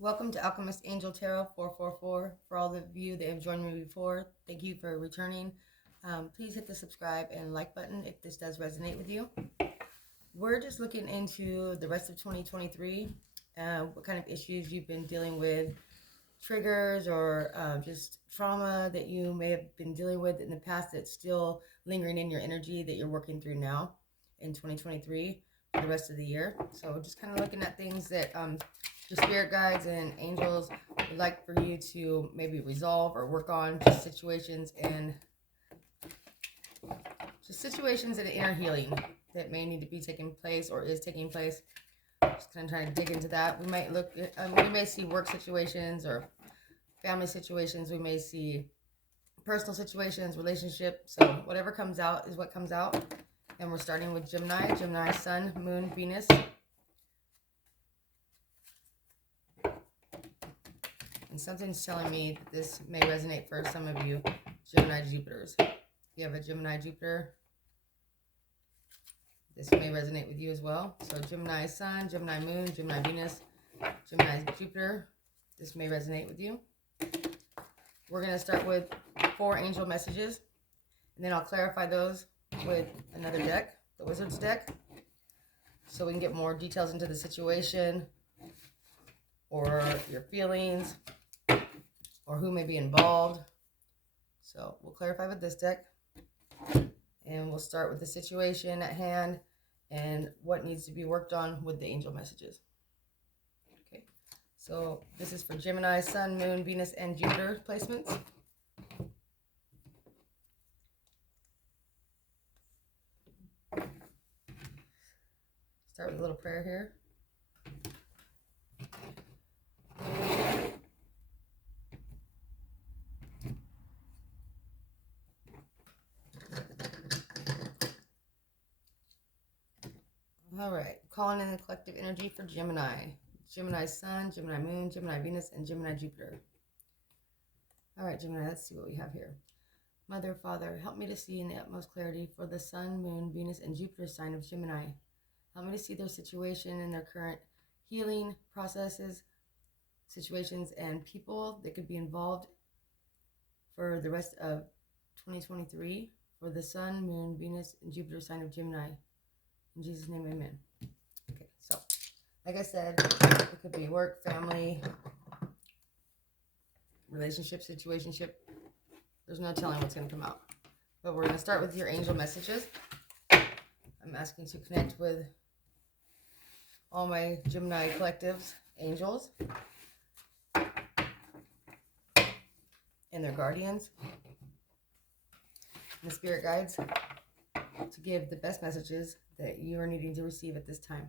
Welcome to Alchemist Angel Tarot 444. For all of you that have joined me before, thank you for returning. Please hit the subscribe and like button if this does resonate with you. We're just looking into the rest of 2023, what kind of issues you've been dealing with, triggers or just trauma that you may have been dealing with in the past that's still lingering in your energy that you're working through now in 2023 for the rest of the year. So just kind of looking at things that your spirit guides and angels would like for you to maybe resolve or work on, just situations and inner healing that may need to be taking place or is taking place. Just kind of trying to dig into that. We might look at, we may see work situations or family situations. We may see personal situations, relationship. So whatever comes out is what comes out. And we're starting with Gemini, Sun, Moon, Venus. And something's telling me that this may resonate for some of you Gemini Jupiters. If you have a Gemini Jupiter, this may resonate with you as well. So Gemini Sun, Gemini Moon, Gemini Venus, Gemini Jupiter, this may resonate with you. We're going to start with 4 angel messages, and then I'll clarify those with another deck, the Wizard's deck, so we can get more details into the situation or your feelings or who may be involved. So we'll clarify with this deck, and we'll start with the situation at hand and what needs to be worked on with the angel messages. Okay, so this is for Gemini, Sun, Moon, Venus, and Jupiter placements. Start with a little prayer here. All right, calling in the collective energy for Gemini. Gemini Sun, Gemini Moon, Gemini Venus, and Gemini Jupiter. All right, Gemini, let's see what we have here. Mother, Father, help me to see in the utmost clarity for the Sun, Moon, Venus, and Jupiter sign of Gemini. Help me to see their situation and their current healing processes, situations, and people that could be involved for the rest of 2023 for the Sun, Moon, Venus, and Jupiter sign of Gemini. In Jesus' name, amen. Okay, so like I said, it could be work, family, relationship, situationship. There's no telling what's going to come out. But we're going to start with your angel messages. I'm asking to connect with all my Gemini collectives, angels, and their guardians, and the spirit guides to give the best messages that you are needing to receive at this time.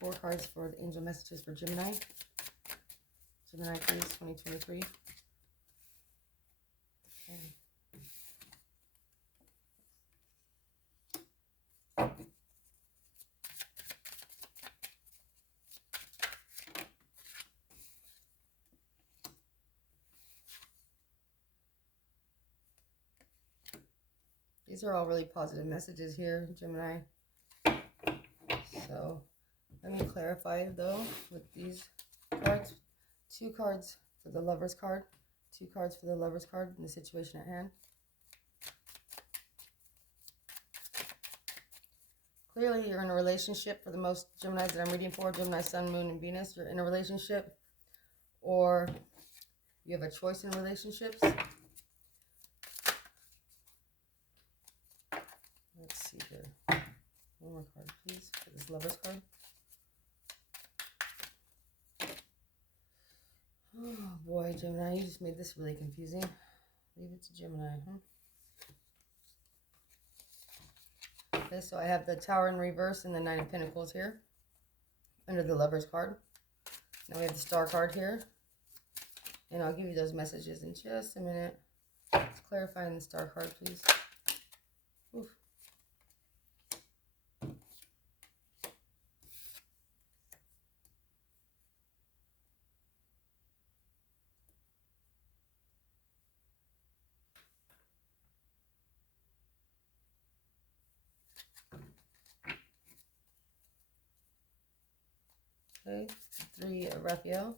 4 cards for the angel messages for Gemini. Gemini, please, 2023. Okay. These are all really positive messages here, Gemini. So let me clarify though with these cards. 2 cards for the Lover's card, 2 cards for the Lover's card in the situation at hand. Clearly you're in a relationship for the most Geminis that I'm reading for, Gemini, Sun, Moon, and Venus. You're in a relationship, or you have a choice in relationships. Let's see here. One more card, please, for this Lover's card. Oh boy, Gemini, you just made this really confusing. Leave it to Gemini, huh? Okay, so I have the Tower in reverse and the 9 of Pentacles here under the Lover's card. Now we have the Star card here. And I'll give you those messages in just a minute. Let's clarify in the Star card, please. Oof. Okay, 3 of Raphael.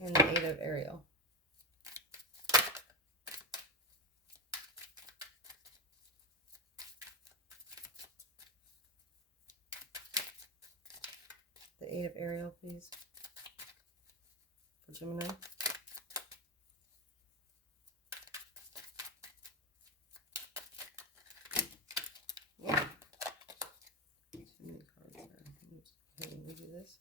And the 8 of Ariel. The 8 of Ariel, please, for Gemini. Yeah. Too many cards there. Let me redo this.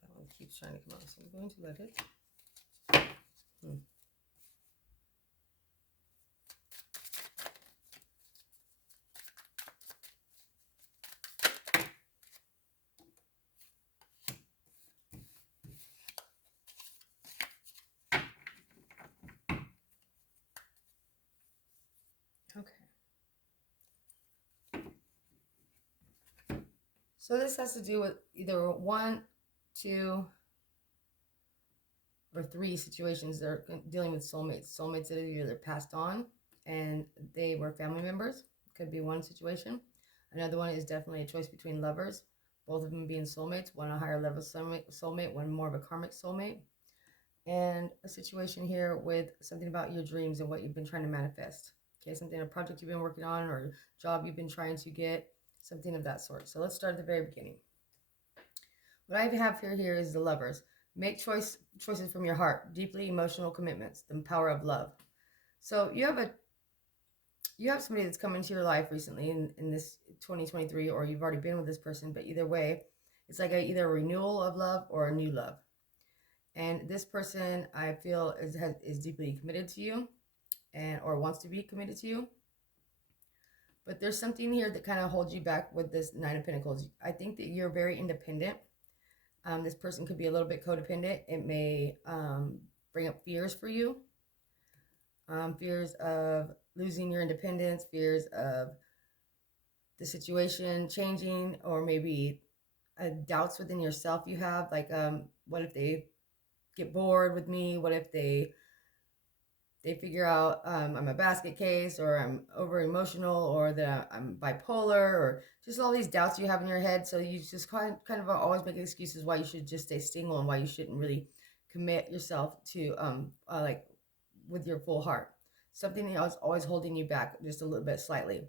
That one keeps trying to come out, so I'm going to let it. Okay. So this has to do with either 1, 2, or 3 situations that are dealing with soulmates. Soulmates that are either passed on and they were family members. Could be one situation. Another one is definitely a choice between lovers, both of them being soulmates, one a higher level soulmate, one more of a karmic soulmate. And a situation here with something about your dreams and what you've been trying to manifest. Okay, something, a project you've been working on or a job you've been trying to get, something of that sort. So let's start at the very beginning. What I have here is the lovers. Make choices from your heart, deeply emotional commitments, the power of love. So you have somebody that's come into your life recently in this 2023, or you've already been with this person, but either way, it's like either a renewal of love or a new love. And this person, I feel, is deeply committed to you, or wants to be committed to you. But there's something here that kind of holds you back with this 9 of Pentacles. I think that you're very independent. This person could be a little bit codependent. It may bring up fears for you. Fears of losing your independence, fears of the situation changing, or maybe doubts within yourself you have. Like, what if they get bored with me? What if they figure out I'm a basket case, or I'm over emotional, or that I'm bipolar, or just all these doubts you have in your head. So you just kind of always make excuses why you should just stay single and why you shouldn't really commit yourself to like with your full heart. Something else always holding you back just a little bit, slightly.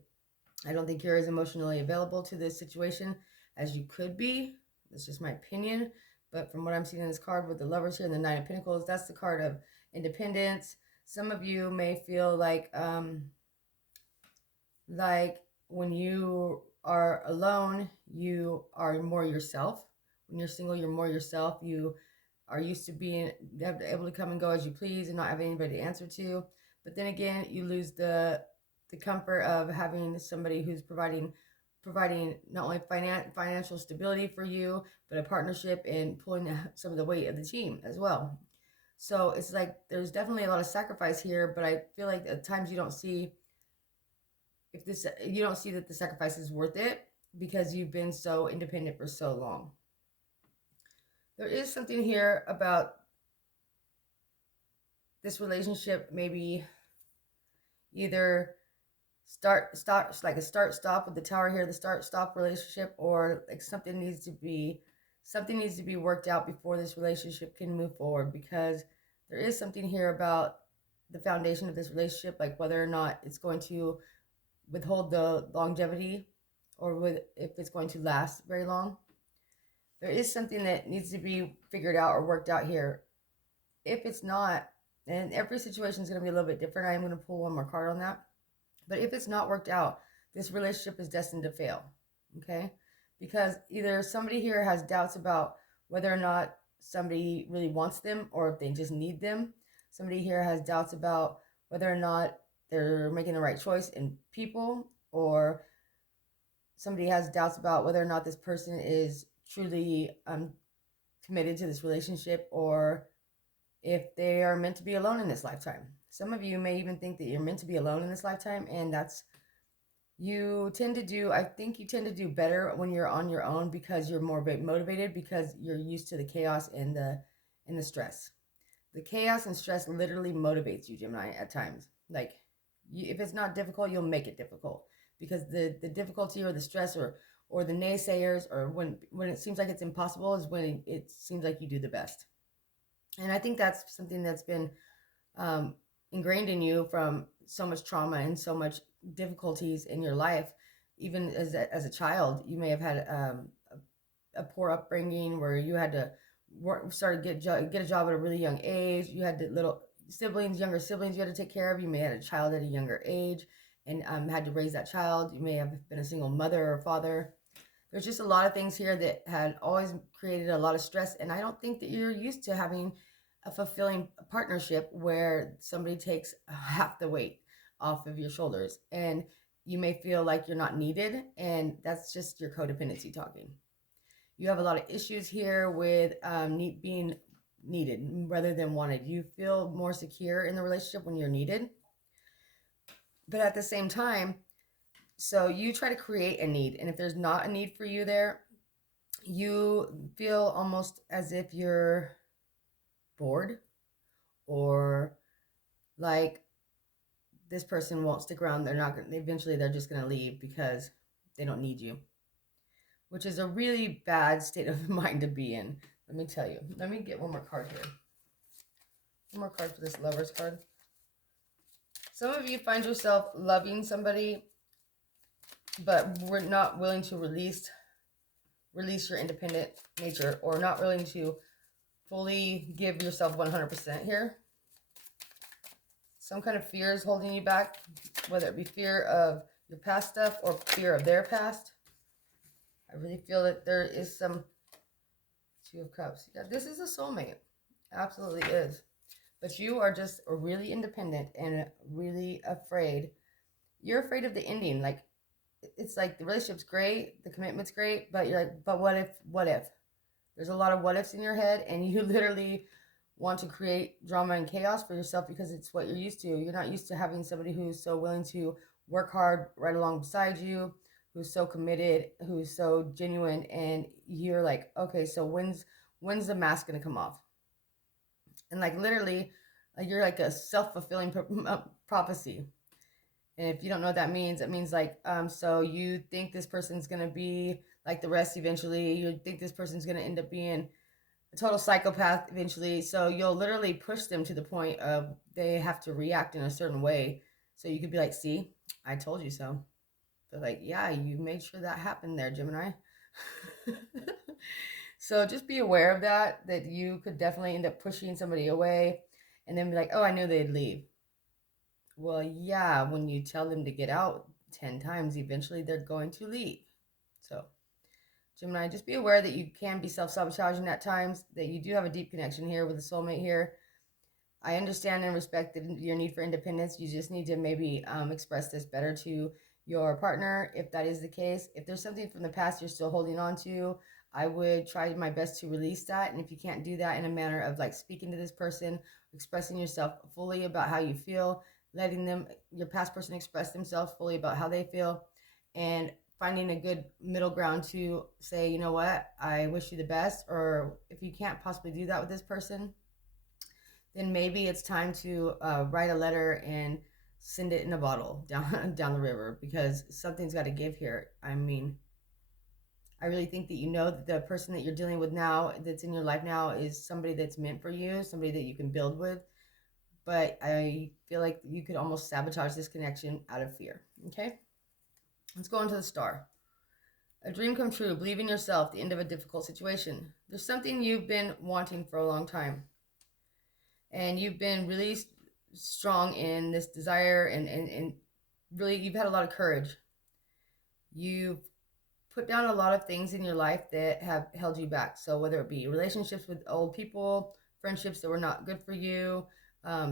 I don't think you're as emotionally available to this situation as you could be. That's just my opinion. But from what I'm seeing in this card with the lovers here and the 9 of Pentacles, that's the card of independence. Some of you may feel like when you are alone, you are more yourself. When you're single, you're more yourself. You are used to being able to come and go as you please and not have anybody to answer to. But then again, you lose the comfort of having somebody who's providing not only financial stability for you, but a partnership and pulling some of the weight of the team as well. So it's like there's definitely a lot of sacrifice here, but I feel like at times you don't see that the sacrifice is worth it because you've been so independent for so long. There is something here about this relationship, maybe either like a start stop with the tower here, the start stop relationship, or like something needs to be worked out before this relationship can move forward, because there is something here about the foundation of this relationship, like whether or not it's going to withhold the longevity, or if it's going to last very long. There is something that needs to be figured out or worked out here. If it's not, and every situation is going to be a little bit different, I am going to pull one more card on that. But if it's not worked out, this relationship is destined to fail, okay? Because either somebody here has doubts about whether or not somebody really wants them or if they just need them. Somebody here has doubts about whether or not they're making the right choice in people, or somebody has doubts about whether or not this person is truly committed to this relationship, or if they are meant to be alone in this lifetime. Some of you may even think that you're meant to be alone in this lifetime, and I think you tend to do better when you're on your own because you're more motivated because you're used to the chaos and the stress. The chaos and stress literally motivates you, Gemini, at times. Like, if it's not difficult, you'll make it difficult because the difficulty or the stress or the naysayers or when it seems like it's impossible is when it seems like you do the best. And I think that's something that's been um, ingrained in you from so much trauma and so much difficulties in your life. Even as a child, you may have had a poor upbringing where you had to get a job at a really young age. You had little siblings, younger siblings you had to take care of. You may have had a child at a younger age and had to raise that child. You may have been a single mother or father. There's just a lot of things here that had always created a lot of stress, and I don't think that you're used to having a fulfilling partnership where somebody takes half the weight off of your shoulders, and you may feel like you're not needed, and that's just your codependency talking. You have a lot of issues here with being needed rather than wanted. You feel more secure in the relationship when you're needed, but at the same time, so you try to create a need, and if there's not a need for you there, you feel almost as if you're bored or like this person won't stick around. They're not gonna, eventually they're just going to leave because they don't need you, which is a really bad state of mind to be in. Let me tell you. Let me get one more card here. One more card for this Lover's card. Some of you find yourself loving somebody, but we're not willing to release your independent nature, or not willing to fully give yourself 100% here. Some kind of fear is holding you back, whether it be fear of your past stuff or fear of their past. I really feel that there is some Two of Cups. Yeah, this is a soulmate. Absolutely is. But you are just really independent and really afraid. You're afraid of the ending. Like, it's like the relationship's great, the commitment's great, but you're like, but what if, what if? There's a lot of what ifs in your head, and you literally want to create drama and chaos for yourself because it's what you're used to. You're not used to having somebody who's so willing to work hard right along beside you, who's so committed, who's so genuine, and you're like, okay, so when's the mask gonna come off? And like literally, like you're like a self-fulfilling prophecy. And if you don't know what that means, it means like, so you think this person's gonna be like the rest eventually. You think this person's gonna end up being a total psychopath eventually. So you'll literally push them to the point of they have to react in a certain way. So you could be like, see, I told you so. But like, yeah, you made sure that happened there, Gemini. So just be aware of that you could definitely end up pushing somebody away and then be like, oh, I knew they'd leave. Well, yeah, when you tell them to get out 10 times, eventually they're going to leave. So, Gemini, just be aware that you can be self-sabotaging at times, that you do have a deep connection here with a soulmate here. I understand and respect your need for independence. You just need to maybe express this better to your partner if that is the case. If there's something from the past you're still holding on to, I would try my best to release that. And if you can't do that in a manner of like speaking to this person, expressing yourself fully about how you feel, letting your past person express themselves fully about how they feel, and finding a good middle ground to say, you know what, I wish you the best. Or if you can't possibly do that with this person, then maybe it's time to write a letter and send it in a bottle down the river, because something's got to give here. I mean, I really think that you know that the person that you're dealing with now, that's in your life now, is somebody that's meant for you, somebody that you can build with. But I feel like you could almost sabotage this connection out of fear. Okay? Let's go on to the Star. A dream come true, believe in yourself, the end of a difficult situation. There's something you've been wanting for a long time. And you've been really strong in this desire, and really you've had a lot of courage. You've put down a lot of things in your life that have held you back. So whether it be relationships with old people, friendships that were not good for you,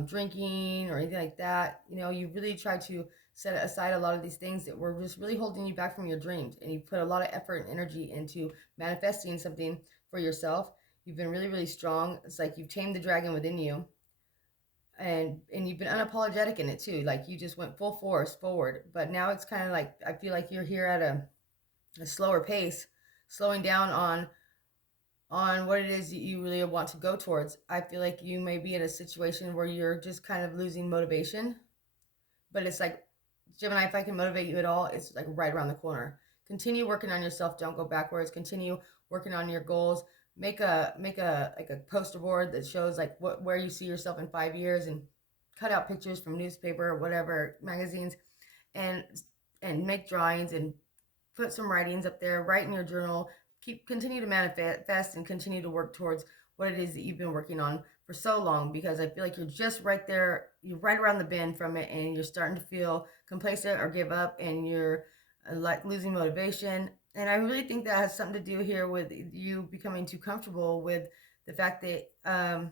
drinking or anything like that, you really tried to set aside a lot of these things that were just really holding you back from your dreams. And you put a lot of effort and energy into manifesting something for yourself. You've been really, really strong. It's like you've tamed the dragon within you. and you've been unapologetic in it too. Like you just went full force forward. But now it's kind of like I feel like you're here at a slower pace, slowing down on what it is that you really want to go towards. I feel like you may be in a situation where you're just kind of losing motivation, but it's like, Gemini, if I can motivate you at all, it's like right around the corner. Continue working on yourself. Don't go backwards. Continue working on your goals. Make a like a poster board that shows like where you see yourself in 5 years, and cut out pictures from newspaper, whatever, magazines, and make drawings and put some writings up there. Write in your journal. Continue to manifest and continue to work towards what it is that you've been working on for so long, because I feel like you're just right there. You're right around the bend from it, and you're starting to feel complacent or give up, and you're like losing motivation. And I really think that has something to do here with you becoming too comfortable with the fact that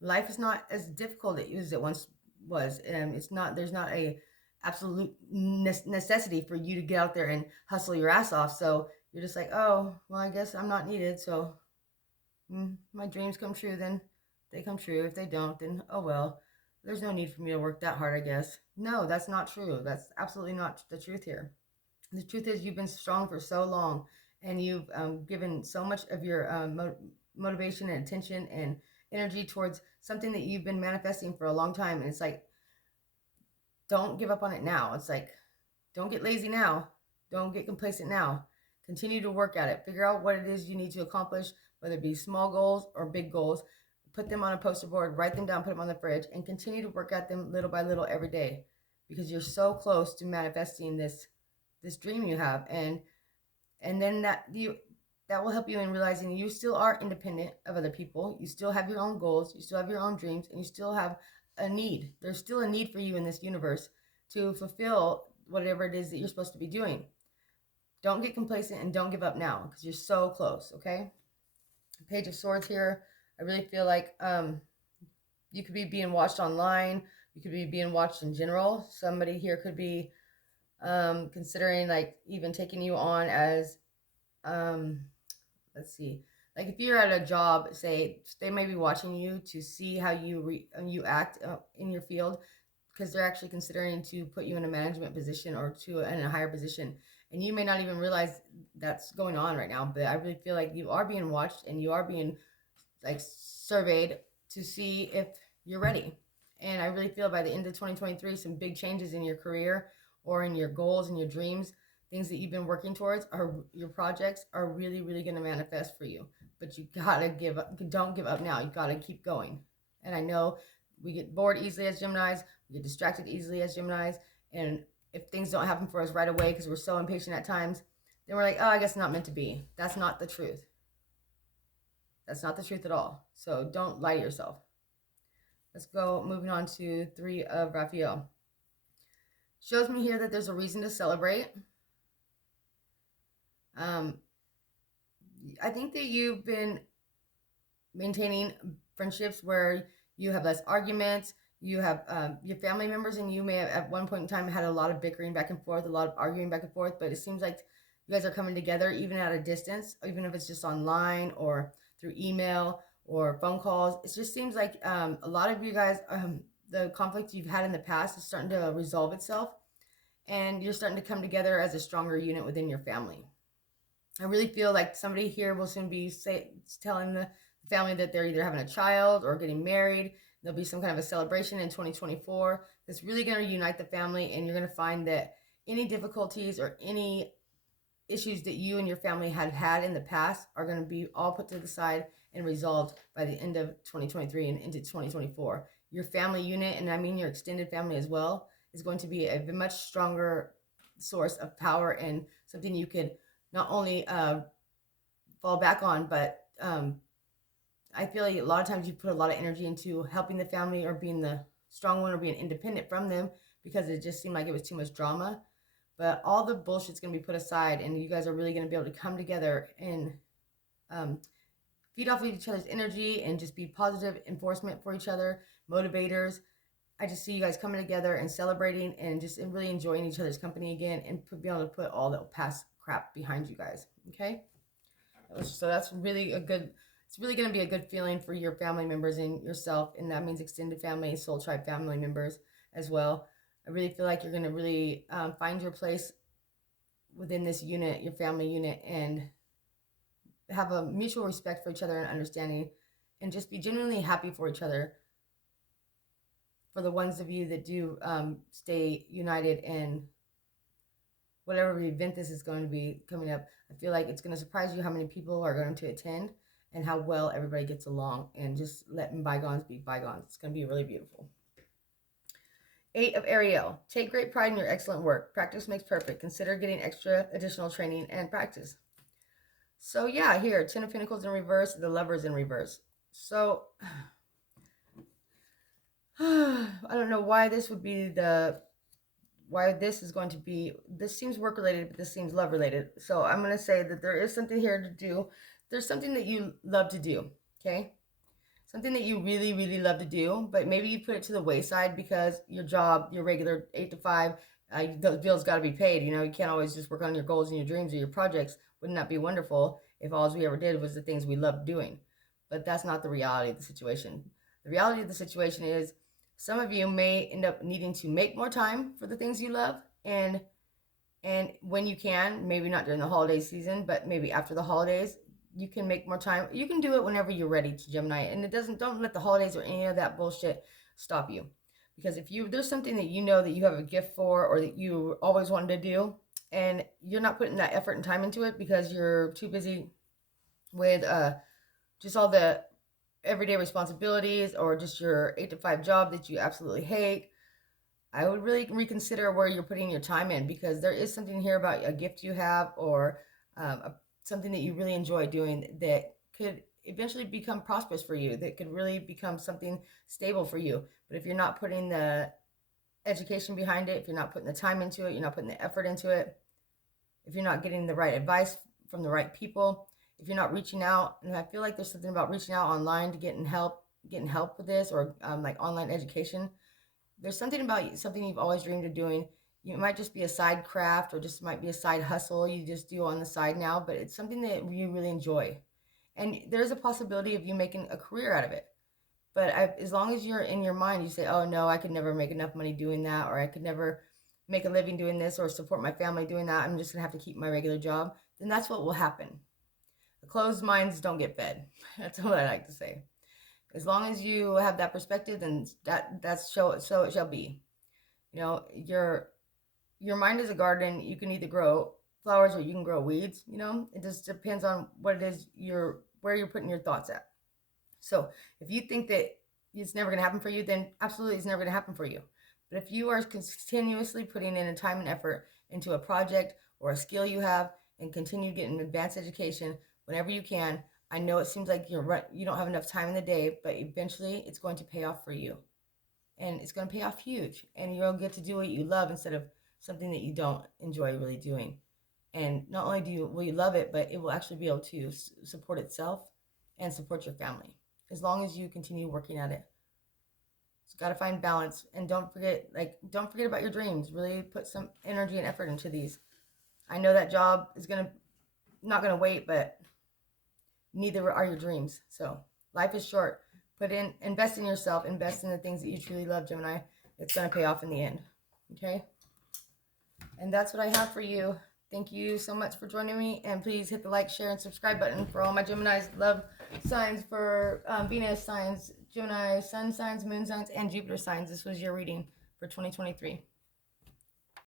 life is not as difficult as it once was. It's not. There's not a absolute necessity for you to get out there and hustle your ass off. So you're just like, oh, well, I guess I'm not needed. So my dreams come true, then they come true. If they don't, then oh well. There's no need for me to work that hard, I guess. No, that's not true. That's absolutely not the truth here. The truth is you've been strong for so long, and you've given so much of your motivation and attention and energy towards something that you've been manifesting for a long time. And it's like, don't give up on it now. It's like, don't get lazy now. Don't get complacent now. Continue to work at it. Figure out what it is you need to accomplish, whether it be small goals or big goals. Put them on a poster board, write them down, put them on the fridge, and continue to work at them little by little every day, because you're so close to manifesting this dream you have. And then that will help you in realizing you still are independent of other people. You still have your own goals, you still have your own dreams, and you still have a need. There's still a need for you in this universe to fulfill whatever it is that you're supposed to be doing. Don't get complacent and don't give up now, because you're so close. Okay, Page of Swords here. I really feel like you could be being watched online. You could be being watched in general. Somebody here could be considering like even taking you on as let's see, like if you're at a job, say they may be watching you to see how you act in your field, because they're actually considering to put you in a management position or in a higher position, and you may not even realize that's going on right now. But I really feel like you are being watched and you are being like surveyed to see if you're ready. And I really feel by the end of 2023, some big changes in your career or in your goals and your dreams, things that you've been working towards, or your projects are really, really going to manifest for you. But you gotta give up. Don't give up now. You gotta keep going. And I know we get bored easily as Geminis. We get distracted easily as Geminis. And if things don't happen for us right away because we're so impatient at times, then we're like, oh, I guess it's not meant to be. That's not the truth. That's not the truth at all. So don't lie to yourself. Let's go moving on to 3 of Raphael. Shows me here that there's a reason to celebrate. I think that you've been maintaining friendships where you have less arguments. You have your family members and you may have at one point in time had a lot of bickering back and forth, a lot of arguing back and forth, but it seems like you guys are coming together even at a distance, even if it's just online or through email or phone calls. It just seems like a lot of you guys, the conflict you've had in the past is starting to resolve itself, and you're starting to come together as a stronger unit within your family. I really feel like somebody here will soon be telling the family that they're either having a child or getting married. There'll be some kind of a celebration in 2024 that's really going to unite the family, and you're going to find that any difficulties or any issues that you and your family had in the past are going to be all put to the side and resolved by the end of 2023 and into 2024. Your family unit, and I mean your extended family as well, is going to be a much stronger source of power and something you could not only fall back on, but I feel like a lot of times you put a lot of energy into helping the family or being the strong one or being independent from them because it just seemed like it was too much drama. But all the bullshit's going to be put aside, and you guys are really going to be able to come together and feed off of each other's energy and just be positive enforcement for each other, motivators. I just see you guys coming together and celebrating and just really enjoying each other's company again, and be able to put all the past crap behind you guys. Okay? So that's really a good It's really going to be a good feeling for your family members and yourself, and that means extended family, soul tribe family members as well. I really feel like you're going to really find your place within this unit, your family unit, and have a mutual respect for each other and understanding, and just be genuinely happy for each other. For the ones of you that do stay united in whatever event this is going to be coming up, I feel like it's going to surprise you how many people are going to attend and how well everybody gets along, and just letting bygones be bygones. It's going to be really beautiful. 8 of Ariel. Take great pride in your excellent work. Practice makes perfect. Consider getting extra additional training and practice. So yeah, here, 10 of Pentacles in reverse, the Lovers in reverse. So I don't know why this would be why this is going to be, this seems work related, but this seems love related. So I'm going to say that there is something here to do. There's something that you love to do, okay? Something that you really, really love to do, but maybe you put it to the wayside because your job, your regular 8 to 5, those bills got to be paid. You know, you can't always just work on your goals and your dreams or your projects. Wouldn't that be wonderful if all we ever did was the things we loved doing? But that's not the reality of the situation. The reality of the situation is some of you may end up needing to make more time for the things you love, and when you can, maybe not during the holiday season, but maybe after the holidays, you can make more time. You can do it whenever you're ready to, Gemini, and don't let the holidays or any of that bullshit stop you. Because if there's something that you know that you have a gift for, or that you always wanted to do, and you're not putting that effort and time into it because you're too busy with just all the everyday responsibilities, or just your 8 to 5 job that you absolutely hate, I would really reconsider where you're putting your time in, because there is something here about a gift you have, or something that you really enjoy doing that could eventually become prosperous for you, that could really become something stable for you. But if you're not putting the education behind it, if you're not putting the time into it, you're not putting the effort into it, if you're not getting the right advice from the right people, if you're not reaching out, and I feel like there's something about reaching out online to getting help with this, or like online education. There's something about something you've always dreamed of doing. It might just be a side craft, or just might be a side hustle you just do on the side now, but it's something that you really enjoy. And there's a possibility of you making a career out of it. But as long as you're in your mind, you say, oh no, I could never make enough money doing that, or I could never make a living doing this, or support my family doing that, I'm just going to have to keep my regular job, then that's what will happen. The closed minds don't get fed. That's what I like to say. As long as you have that perspective, then so it shall be. You know, your mind is a garden. You can either grow flowers or you can grow weeds. You know, it just depends on what it is where you're putting your thoughts at. So if you think that it's never going to happen for you, then absolutely it's never going to happen for you. But if you are continuously putting in a time and effort into a project or a skill you have, and continue getting advanced education whenever you can, I know it seems like you don't have enough time in the day, but eventually it's going to pay off for you. And it's going to pay off huge. And you'll get to do what you love instead of something that you don't enjoy really doing. And not only will you love it, but it will actually be able to support itself and support your family, as long as you continue working at it. So got to find balance, and don't forget about your dreams. Really put some energy and effort into these. I know that job is not gonna wait, but neither are your dreams. So life is short. Invest in yourself, invest in the things that you truly love, Gemini. It's gonna pay off in the end. Okay? And that's what I have for you. Thank you so much for joining me, and please hit the like, share, and subscribe button for all my Geminis love signs, for Venus signs, Gemini sun signs, moon signs, and Jupiter signs. This was your reading for 2023.